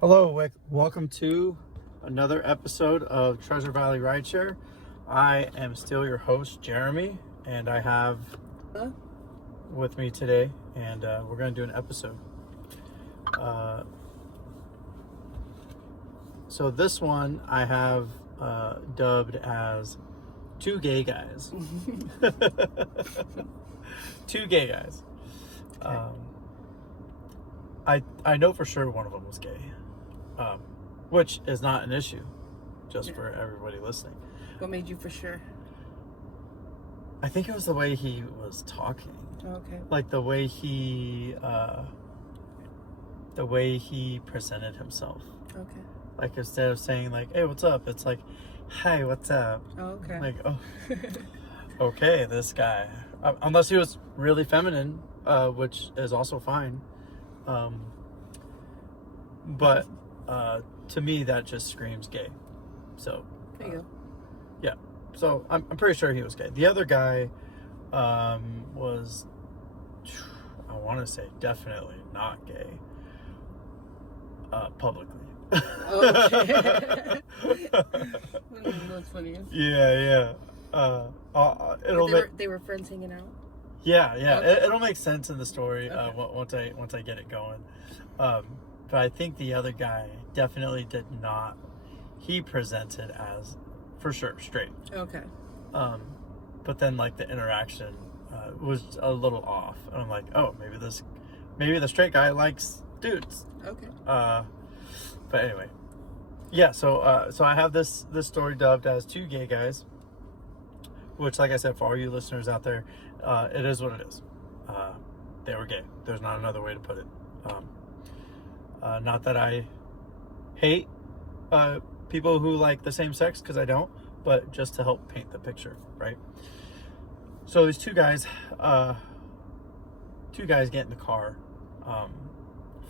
Hello, welcome to another episode of Treasure Valley Rideshare. I am still your host, Jeremy, and I have with me today, and we're going to do an episode. So this one I have dubbed as Two Gay Guys. Two gay guys. I know for sure one of them was gay. Which is not an issue, just for everybody listening. What made you for sure? I think it was the way he was talking. Okay. Like the way he presented himself. Okay. Like instead of saying like, "Hey, what's up?" It's like, "Hi, what's up?" Oh, okay. Like, oh, okay, this guy. Unless he was really feminine, which is also fine. But to me, that just screams gay. So there you go. Yeah. So I'm pretty sure he was gay. The other guy was, I want to say, definitely not gay. Publicly. Okay. That's funny. Yeah. They were friends hanging out. Yeah. Okay. It'll make sense in the story Okay. once I get it going. But I think the other guy definitely did not. He presented as, for sure, straight. Okay. But then like the interaction was a little off, and I'm like, oh, maybe the straight guy likes dudes. Okay. But anyway, yeah. So I have this story dubbed as Two Gay Guys, which, like I said, for all you listeners out there, it is what it is. They were gay. There's not another way to put it. Not that I hate people who like the same sex, because I don't, but just to help paint the picture, right? So these two guys get in the car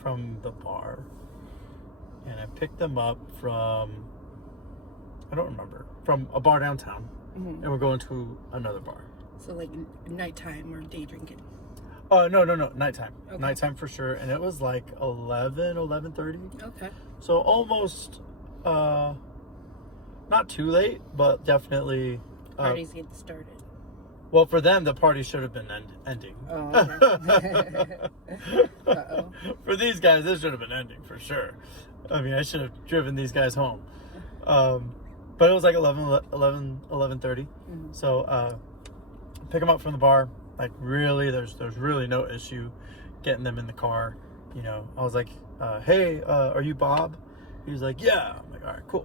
from the bar, and I picked them up from, I don't remember, from a bar downtown, Mm-hmm. and we're going to another bar. So like nighttime or day drinking. Oh, no, nighttime. Okay. Nighttime for sure. And it was like 11:30. Okay. So almost, not too late, but definitely. Parties getting started. Well, for them, the party should have been ending. Oh, okay. Uh-oh. For these guys, this should have been ending for sure. I mean, I should have driven these guys home. But it was like 11:30. Mm-hmm. So pick them up from the bar. Like, really, there's really no issue getting them in the car. You know, I was like, hey, are you Bob? He was like, yeah. I'm like, all right, cool.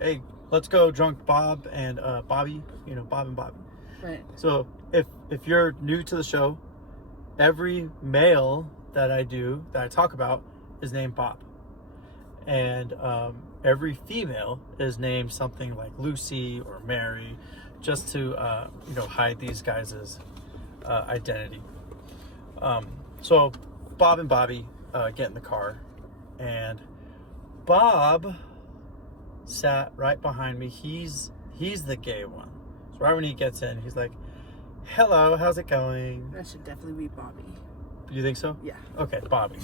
Hey, let's go, drunk Bob and Bobby. You know, Bob and Bobby. Right. So if you're new to the show, every male that I talk about is named Bob. And every female is named something like Lucy or Mary, just to hide these guys' identity. So Bob and Bobby get in the car, and Bob sat right behind me. He's the gay one. So right when he gets in, he's like, hello, how's it going? That should definitely be Bobby. You think so? Yeah. Okay, Bobby.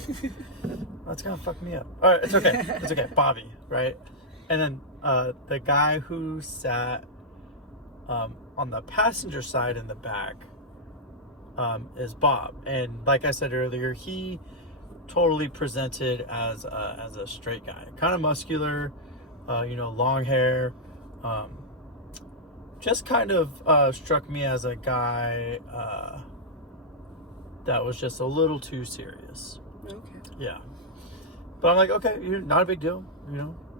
That's gonna fuck me up. All right, it's okay. It's okay. Bobby, right? And then the guy who sat on the passenger side in the back is Bob. And like I said earlier, he totally presented as a straight guy, kind of muscular, long hair. Just kind of struck me as a guy that was just a little too serious. Okay. Yeah. But I'm like, okay, not a big deal,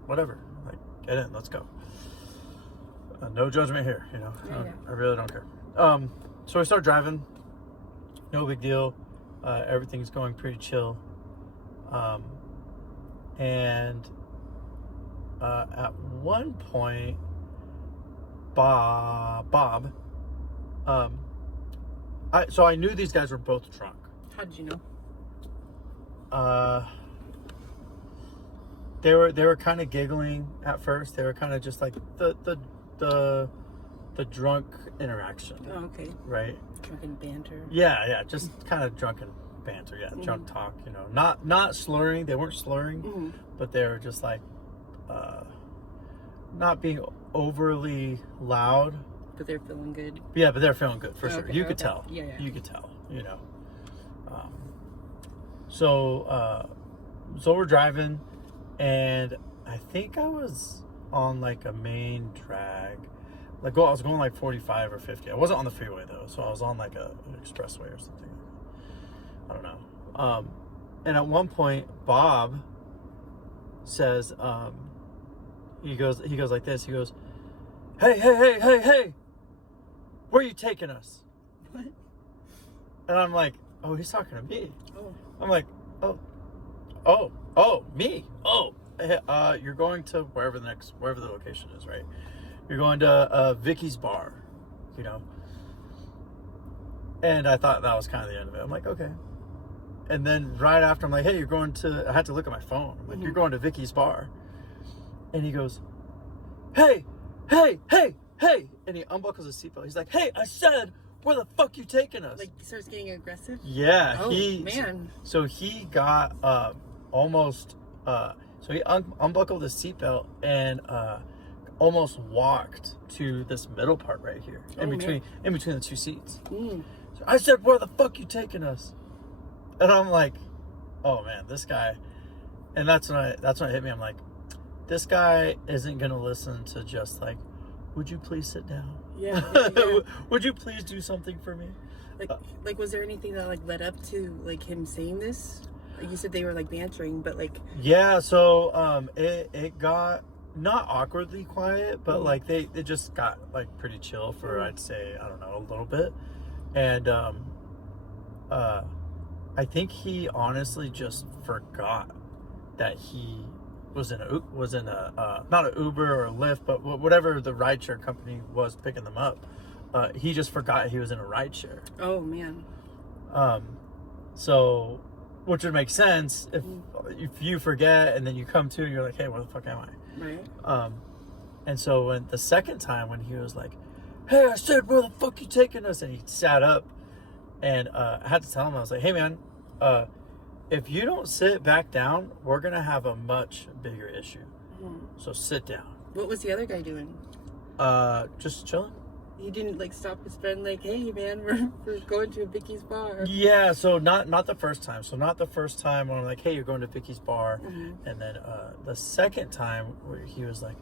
whatever. Like, get in, let's go. No judgment here, Yeah. I really don't care. So we start driving, no big deal. Everything's going pretty chill. And at one point, Bob, I knew these guys were both drunk. How did you know? They were kind of giggling at first. They were kind of just like the drunk interaction. Oh, okay. Right? Drunken banter. Yeah, just kind of drunken banter, drunk talk, not slurring. They weren't slurring, but they were just like not being overly loud. But they're feeling good. Yeah, but they're feeling good for sure. You could tell. Yeah. You could tell. So we're driving, and I think I was on like a main drag. I was going like 45 or 50. I wasn't on the freeway though, so I was on like an expressway or something. I don't know. And at one point, Bob says, he goes like this. He goes, hey, where are you taking us? What? And I'm like, oh, he's talking to me. Oh. I'm like, oh, me. Oh, you're going to wherever the location is, right? You're going to Vicky's bar, And I thought that was kind of the end of it. I'm like, okay. And then right after, I'm like, hey, I had to look at my phone. I'm like, you're going to Vicky's bar. And he goes, hey. And he unbuckles his seatbelt. He's like, hey, I said, where the fuck you taking us? Like, he starts getting aggressive? Yeah. Oh, man. So he got almost, so he unbuckled his seatbelt and almost walked to this middle part right here. In between the two seats. So I said, where the fuck you taking us? And I'm like, oh man, this guy. And that's when it hit me. I'm like, this guy isn't going to listen to just like, would you please sit down? Yeah. Would you please do something for me? Like, was there anything that like led up to like him saying this? Like you said they were like bantering, but like. Yeah. So it got not awkwardly quiet, but like they just got like pretty chill for I'd say, I don't know, a little bit. And I think he honestly just forgot that he was in a not an Uber or a Lyft, but whatever the rideshare company was picking them up. He just forgot he was in a rideshare. Oh man. So, which would make sense if you forget and then you come to, you're like, hey, where the fuck am I? Right. And so when the second time when he was like, hey, I said, where the fuck you taking us? And he sat up, and I had to tell him, I was like, hey man, if you don't sit back down, we're going to have a much bigger issue. So sit down. What was the other guy doing? Just chilling. He didn't like stop his friend like, hey man, we're going to a Vicky's bar. Yeah, so not the first time. So not the first time when I'm like, hey, you're going to Vicky's bar. And then the second time where he was like,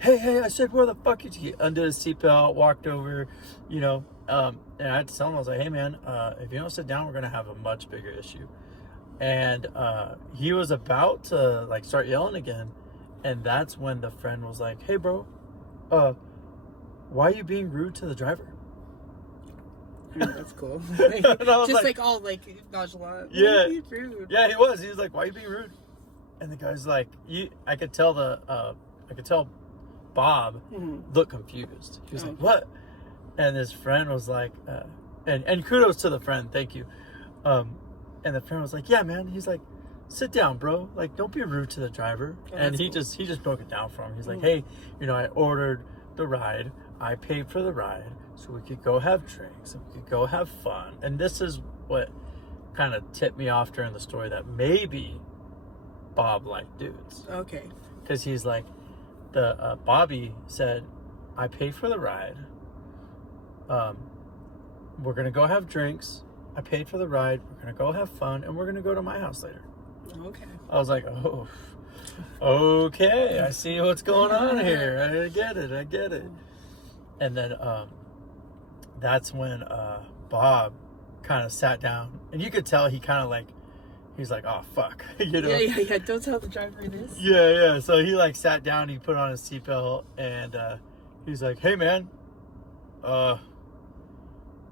hey, I said, where the fuck is he? Undid his seatbelt, walked over, and I had to tell him, I was like, hey man, if you don't sit down, we're going to have a much bigger issue. And he was about to like start yelling again, and that's when the friend was like, hey bro, why are you being rude to the driver? That's cool. Just like all like nonchalant. Yeah. Rude. Yeah, he was like, why are you being rude? And the guy's like, I could tell Bob looked confused. He was like, what? And his friend was like, and kudos to the friend, thank you. And the friend was like, yeah, man. He's like, sit down, bro. Like, don't be rude to the driver. And he just broke it down for him. He's like, hey, I ordered the ride. I paid for the ride so we could go have drinks and we could go have fun. And this is what kind of tipped me off during the story that maybe Bob liked dudes. Okay. Because he's like, Bobby said, I paid for the ride. We're going to go have drinks. I paid for the ride. We're going to go have fun. And we're going to go to my house later. Okay. I was like, oh, okay. I see what's going on here. I get it. And then that's when Bob kind of sat down. And you could tell he kind of like, he's like, oh, fuck. Yeah. Don't tell the driver this. Yeah. So he like sat down, he put on his seatbelt, and he's like, hey, man,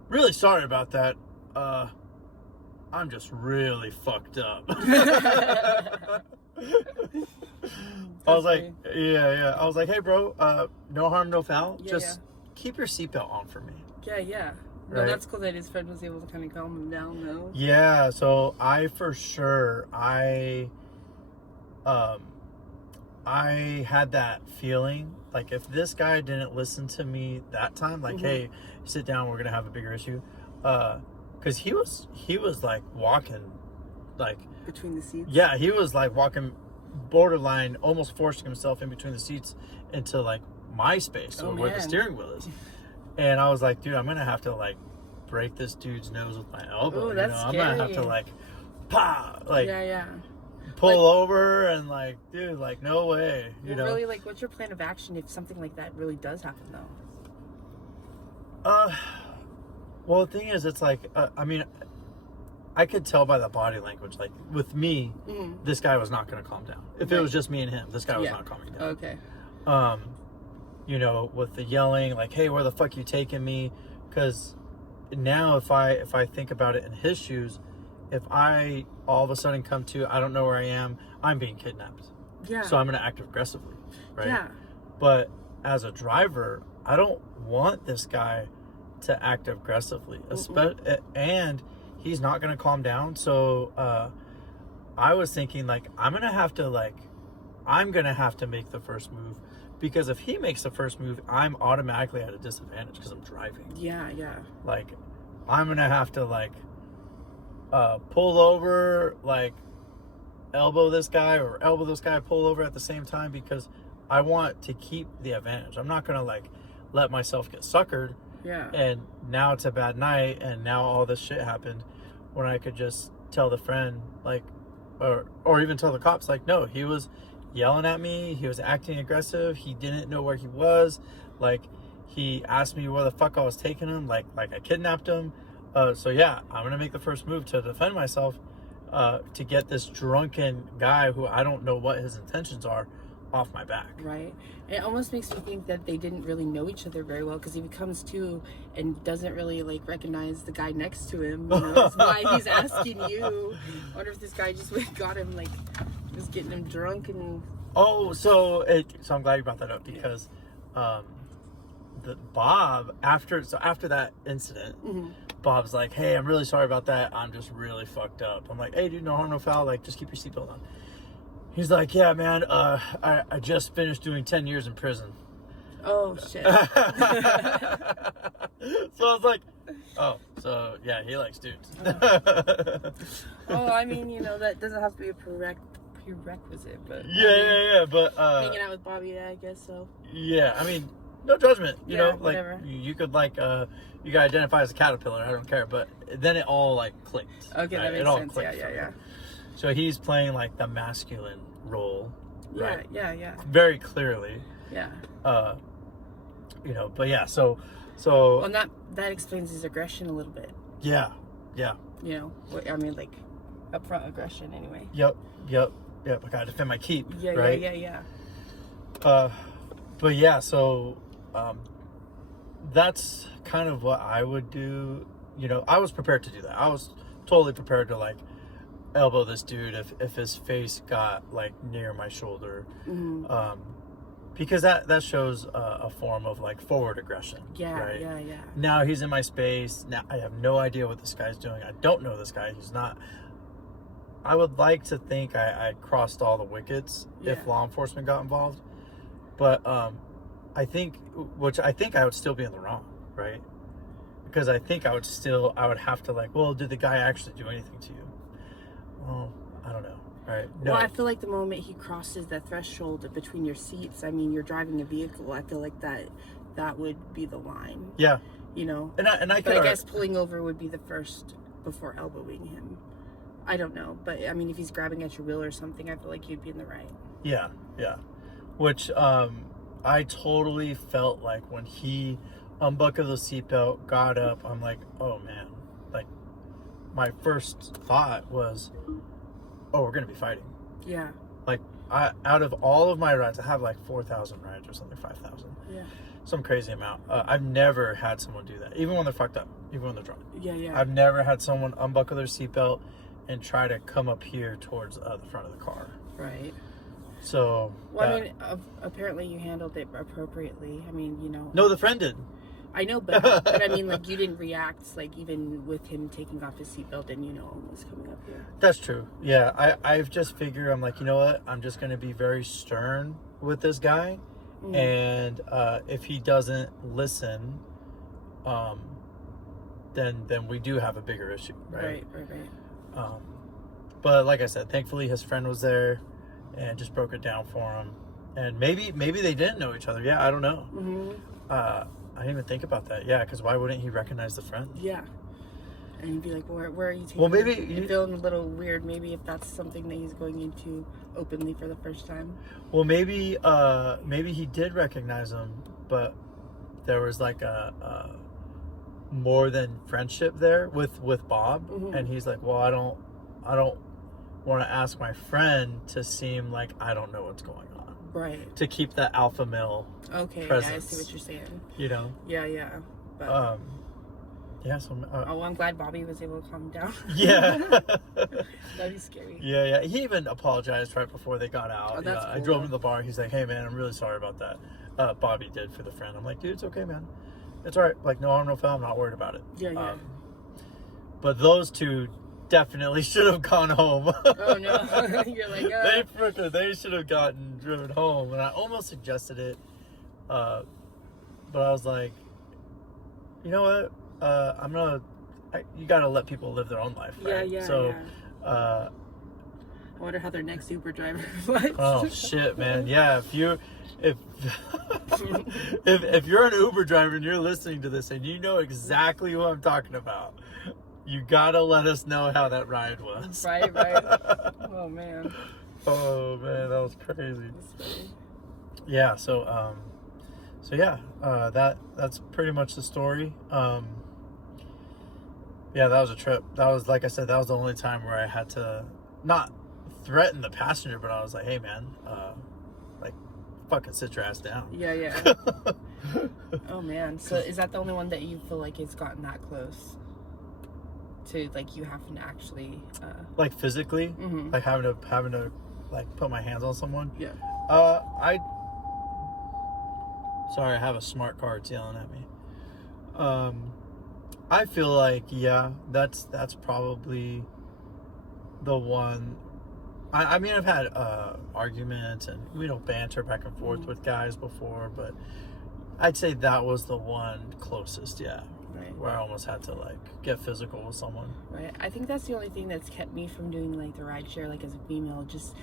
really sorry about that. I'm just really fucked up. I was like, yeah. I was like, hey, bro, no harm, no foul. Just keep your seatbelt on for me. Yeah. No, right? That's cool that his friend was able to kind of calm him down, though. Yeah, so I had that feeling, like if this guy didn't listen to me that time, like, hey, sit down, we're going to have a bigger issue. because he was like walking, like between the seats. yeah, he was like walking borderline, almost forcing himself in between the seats into like my space, or where the steering wheel is. And I was like, dude, I'm gonna have to like break this dude's nose with my elbow. Ooh, that's I'm scary. gonna have to like, like pull like, over and like, dude, like no way. You know, really, like, what's your plan of action if something like that really does happen, though? Well, the thing is, it's like, I mean, I could tell by the body language, like with me, this guy was not going to calm down. If it was just me and him, this guy was not calming down. Okay. You know, with the yelling, like, hey, where the fuck you taking me? Because now if I think about it in his shoes, if I all of a sudden come to, I don't know where I am, I'm being kidnapped. Yeah. So I'm going to act aggressively, right? Yeah. But as a driver, I don't want this guy to act aggressively, and he's not going to calm down. So I was thinking, like, I'm going to have to make the first move, because if he makes the first move, I'm automatically at a disadvantage because I'm driving. Yeah. Like, I'm going to have to like pull over, like elbow this guy, or elbow this guy, pull over at the same time, because I want to keep the advantage. I'm not going to like let myself get suckered. Yeah. And now it's a bad night, and now all this shit happened, when I could just tell the friend, like, or even tell the cops, like, no, he was yelling at me, he was acting aggressive, he didn't know where he was, like, he asked me where the fuck I was taking him, like I kidnapped him. So yeah, I'm gonna make the first move to defend myself, to get this drunken guy, who I don't know what his intentions are, off my back. Right. It almost makes me think that they didn't really know each other very well, because if he comes to and doesn't really like recognize the guy next to him, you know, that's why he's asking you. I wonder if this guy just got him, like, was getting him drunk and. So I'm glad you brought that up, because Bob, after that incident, Bob's like, hey, I'm really sorry about that, I'm just really fucked up. I'm like, hey dude, no harm, no foul, like, just keep your seatbelt on. He's like, yeah, man, I just finished doing 10 years in prison. Oh, shit. So I was like, oh, so yeah, he likes dudes. Oh, I mean, you know, that doesn't have to be a prerequisite, but. Yeah, but. Hanging out with Bobby, yeah, I guess so. Yeah, I mean, no judgment, you know, like, whatever. you could, like, you could identify as a caterpillar, I don't care, but then it all, like, clicked. Okay, right? that makes sense, yeah. So he's playing like the masculine role, right? Yeah. Very clearly. Yeah. You know, but yeah, so. Well, that explains his aggression a little bit. Yeah. You know, I mean, like, upfront aggression anyway. Yep. I gotta defend my keep. Yeah, right? Yeah. But yeah, so that's kind of what I would do. You know, I was prepared to do that. I was totally prepared to like elbow this dude if his face got like near my shoulder, because that shows a form of like forward aggression. Right? Yeah. Now he's in my space. Now I have no idea what this guy's doing. I don't know this guy. He's not. I would like to think I crossed all the wickets if law enforcement got involved, but I think I would still be in the wrong, right? Because I think I would have to like, well, did the guy actually do anything to you? Well, I don't know. Right. No. Well, I feel like the moment he crosses the threshold between your seats, I mean, you're driving a vehicle. I feel like that would be the line. Yeah. You know. And I guess pulling over would be the first before elbowing him. I don't know, but I mean, if he's grabbing at your wheel or something, I feel like you'd be in the right. Yeah. Which I totally felt like when he unbuckled the seatbelt, got up, I'm like, oh man, like. My first thought was, oh, we're going to be fighting. Yeah. Like, out of all of my rides, I have like 4,000 rides or something, 5,000. Yeah. Some crazy amount. I've never had someone do that, even when they're fucked up, even when they're drunk. Yeah. I've never had someone unbuckle their seatbelt and try to come up here towards the front of the car. Right. So. Well, I mean, apparently you handled it appropriately. I mean, you know. No, the friend did. I know, but I mean, like, you didn't react, like, even with him taking off his seatbelt and, you know, almost coming up here. That's true. Yeah, I've just figured, I'm like, you know what? I'm just going to be very stern with this guy. And if he doesn't listen, then we do have a bigger issue, right? Right. But like I said, thankfully his friend was there and just broke it down for him. And maybe they didn't know each other. Yeah, I don't know. Mm-hmm. I didn't even think about that. Yeah, because why wouldn't he recognize the friend? Yeah. And he'd be like, where are you taking Well, maybe you're feeling a little weird. Maybe if that's something that he's going into openly for the first time. Well, maybe he did recognize him, but there was like a more than friendship there with Bob, Mm-hmm. and he's like, well, I don't want to ask my friend to seem like I don't know what's going on. Right. To keep that alpha male. Okay. presence. Yeah, I see what you're saying. You know. Yeah. But, yeah. So. I'm glad Bobby was able to calm down. Yeah. That'd be scary. Yeah. He even apologized right before they got out. Oh, that's I cool. drove him to the bar. He's like, "Hey, man, I'm really sorry about that." Bobby did for the friend. I'm like, "Dude, it's okay, man. It's all right. Like, no harm, no foul. I'm not worried about it." Yeah. But those two definitely should have gone home. Oh no. You're like, They should have gotten driven home, and I almost suggested it, but I was like, you know what? You gotta let people live their own life, right? Yeah. So, I wonder how their next Uber driver was. oh shit, man. Yeah, if if you're an Uber driver and you're listening to this and you know exactly what I'm talking about, you gotta let us know how that ride was. Right. Oh man. Oh man, that was crazy. That's funny. Yeah, so that's pretty much the story. Yeah, that was a trip. That was, like I said, that was the only time where I had to not threaten the passenger, but I was like, hey man, like, fucking sit your ass down. Yeah. Oh man. So is that the only one that you feel like it's gotten that close to, like, you having to actually Like physically, mm-hmm. like having to like put my hands on someone. Yeah. Sorry, I have a smart car. It's yelling at me. I feel like, yeah, that's probably the one. I mean, I've had arguments and banter back and forth Mm-hmm. with guys before, but I'd say that was the one closest. Yeah. Right. Where I almost had to like get physical with someone. Right. I think that's the only thing that's kept me from doing like the rideshare, like as a female, just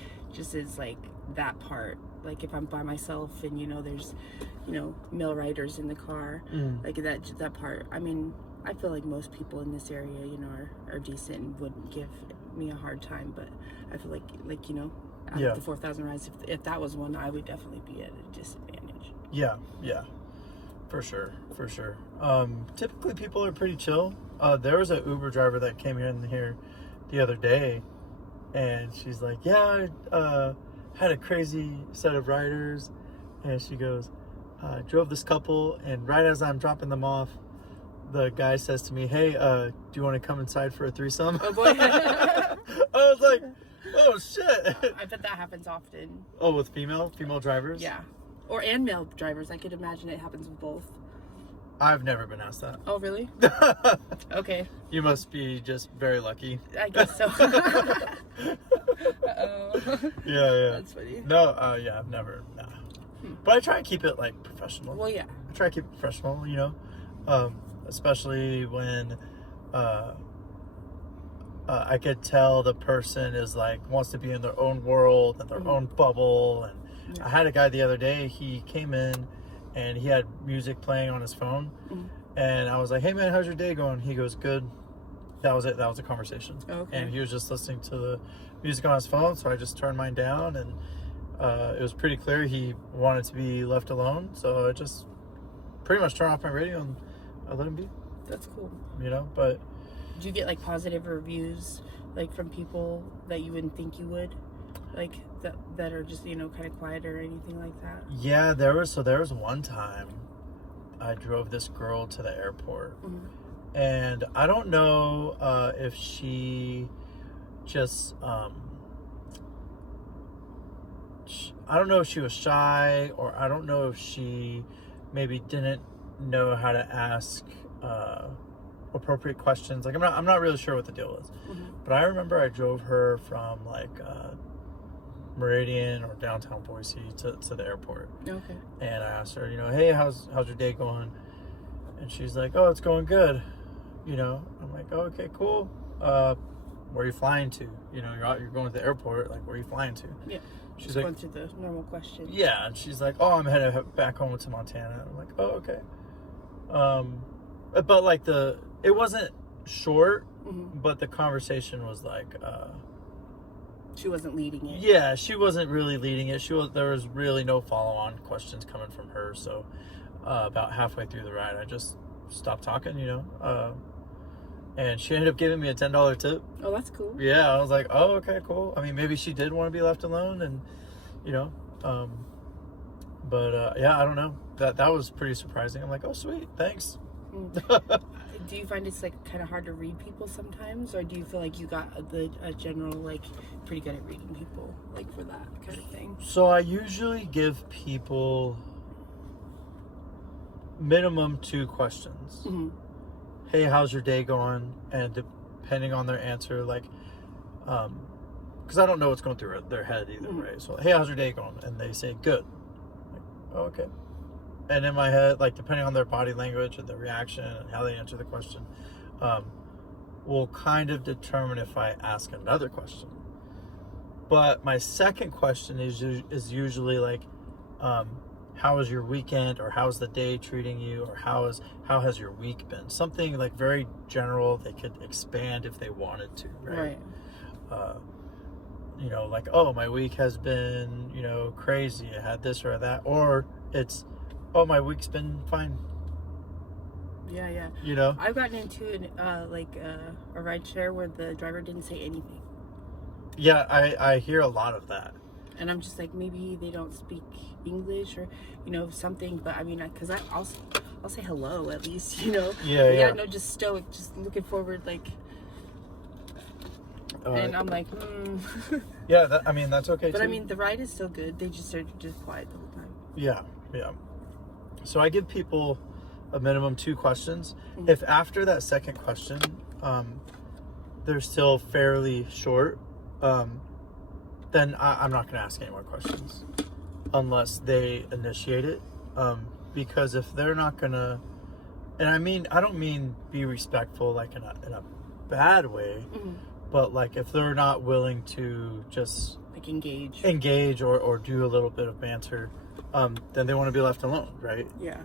is like that part. Like if I'm by myself and there's male riders in the car, like that part. I mean, I feel like most people in this area are decent and wouldn't give me a hard time, but I feel like out of the 4,000 rides, if that was one, I would definitely be at a disadvantage. Yeah. For sure. Typically people are pretty chill. There was an Uber driver that came in here the other day, and she's like, yeah, I had a crazy set of riders, and she goes, I drove this couple, and right as I'm dropping them off, the guy says to me, hey, do you want to come inside for a threesome? Oh boy. I was like, oh shit. I bet that happens often. Oh, with female drivers? Yeah. And male drivers. I could imagine it happens with both. I've never been asked that. Oh, really? Okay. You must be just very lucky. I guess so. Uh-oh. Yeah. That's funny. No, I've never. Nah. But I try and keep it like professional. Well, yeah. I try to keep it professional, especially when I could tell the person is like wants to be in their own world and their own bubble. And I had a guy the other day. He came in and he had music playing on his phone, and I was like, "Hey man, how's your day going?" He goes, "Good." That was it. That was a conversation. Okay. And he was just listening to the music on his phone, so I just turned mine down, and it was pretty clear he wanted to be left alone. So I just pretty much turned off my radio and I let him be. That's cool. But do you get like positive reviews like from people that you wouldn't think you would, like that are just kind of quiet or anything like that? yeah, there was one time I drove this girl to the airport, and I don't know if she just I don't know if she was shy, or I don't know if she maybe didn't know how to ask appropriate questions. Like I'm not really sure what the deal was, but I remember I drove her from like Meridian or downtown Boise to the airport. Okay. And I asked her, hey, how's your day going? And she's like, oh, it's going good. you know. I'm like, oh, okay, cool. Where are you flying to? You know, you're going to the airport. Like, where are you flying to? Yeah. She's just like, going through the normal questions. yeah, and she's like, oh, I'm headed back home to Montana. I'm like, oh, okay. But like it wasn't short, but the conversation was like, she wasn't leading it. yeah, she wasn't really leading it. There was really no follow-on questions coming from her. So about halfway through the ride, I just stopped talking, you know. And she ended up giving me a $10 tip. Oh, that's cool. Yeah, I was like, oh, okay, cool. I mean, maybe she did want to be left alone, and you know, but yeah, I don't know. That was pretty surprising. I'm like, oh, sweet, thanks. Do you find it's like kind of hard to read people sometimes, or do you feel like you got a general like pretty good at reading people, like for that kind of thing? So I usually give people minimum 2 questions. Hey, how's your day going? And depending on their answer, like, because I don't know what's going through their head either, right? So, hey, how's your day going? And they say, good. Like, oh, okay. And in my head, like, depending on their body language and their reaction and how they answer the question, will kind of determine if I ask another question. But my second question is usually like, how was your weekend, or how's the day treating you, or how has your week been? Something like very general. They could expand if they wanted to, right? You know, like, oh, my week has been, you know, crazy. I had this or that, or it's, oh, my week's been fine. Yeah. You know, I've gotten into a rideshare where the driver didn't say anything. Yeah, I hear a lot of that. And I'm just like, maybe they don't speak English, or, you know, something. But I mean, because I'll say hello at least, you know. Yeah. No, just stoic, just looking forward, like. And I'm like, Yeah, I mean, that's okay. But too. I mean, the ride is still good. They just are just quiet the whole time. Yeah. So I give people a minimum 2 questions. If after that second question, they're still fairly short, then I'm not going to ask any more questions unless they initiate it. Because if they're not going to, and I don't mean be respectful like in a bad way, but like if they're not willing to just like engage or do a little bit of banter, then they want to be left alone, right? Yeah.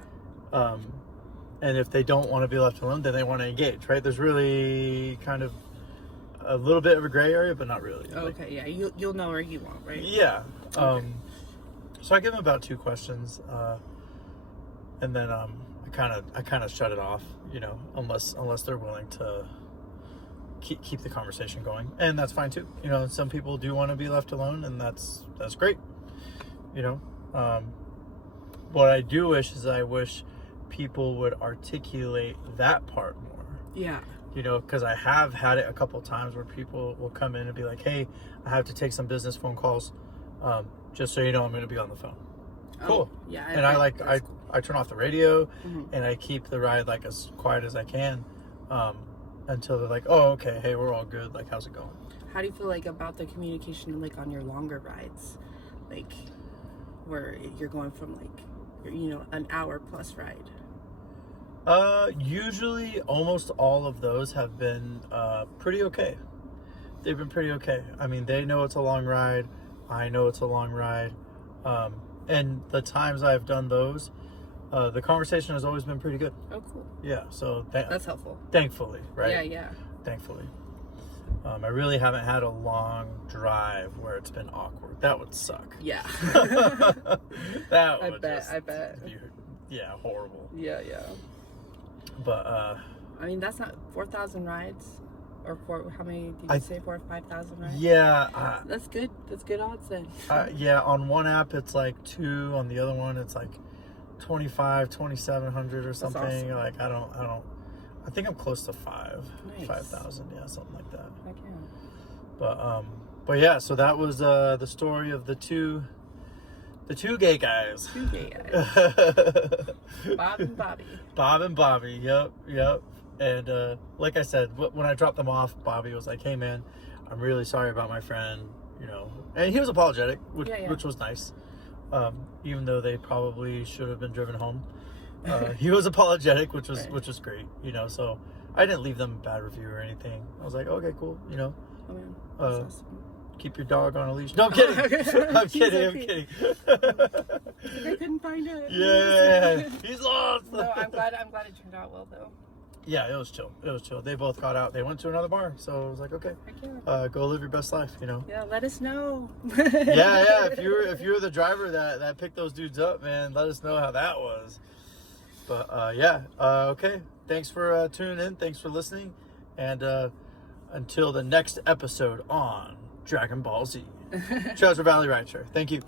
And if they don't want to be left alone, then they want to engage, right? There's really kind of a little bit of a gray area, but not really. Okay, yeah, you'll know where you want, right? Yeah. Okay. So I give them about 2 questions, and then I kind of shut it off, you know, unless they're willing to keep the conversation going, and that's fine too. You know, some people do want to be left alone, and that's great. You know, what I do wish is I wish people would articulate that part more. Yeah. You know, because I have had it a couple of times where people will come in and be like, hey, I have to take some business phone calls. Just so you know, I'm going to be on the phone. Cool. Yeah. And I turn off the radio and I keep the ride like as quiet as I can until they're like, oh, okay, hey, we're all good. Like, how's it going? How do you feel like about the communication like on your longer rides? Like where you're going from like, you know, an hour plus ride? Usually almost all of those have been pretty okay. They've been pretty okay. I mean, they know it's a long ride. I know it's a long ride. And the times I've done those, the conversation has always been pretty good. Oh, cool. Yeah, so that's helpful. Thankfully, right? Yeah. Thankfully. I really haven't had a long drive where it's been awkward. That would suck. Yeah. That I would bet. be, yeah, horrible. Yeah. But I mean, that's not 4,000 rides, or how many did you say? 4,000 or 5,000 rides? Yeah. That's good. That's good odds then. Yeah, on one app it's like 2, on the other one it's like 2,700 or something. Awesome. Like I think I'm close to 5,000. Yeah, something like that. I can. But yeah, so that was the story of the two gay guys. 2 gay guys. Bob and Bobby. Bob and Bobby. Yep. And like I said, when I dropped them off, Bobby was like, "Hey man, I'm really sorry about my friend," you know, and he was apologetic, which was nice. Even though they probably should have been driven home, he was apologetic, which was great, you know. So I didn't leave them a bad review or anything. I was like, okay, cool. You know, Oh man, that's awesome. keep your dog on a leash. No, I'm kidding. I'm kidding. I couldn't find it. Yeah, he's lost. No, I'm glad it turned out well though. Yeah, it was chill. They both got out. They went to another bar, so I was like, okay, go live your best life, you know. Yeah, let us know. yeah. If you were the driver that picked those dudes up, man, let us know how that was. But okay. Thanks for tuning in. Thanks for listening, and until the next episode on Dragon Ball Z, Treasure Valley Rideshare. Thank you.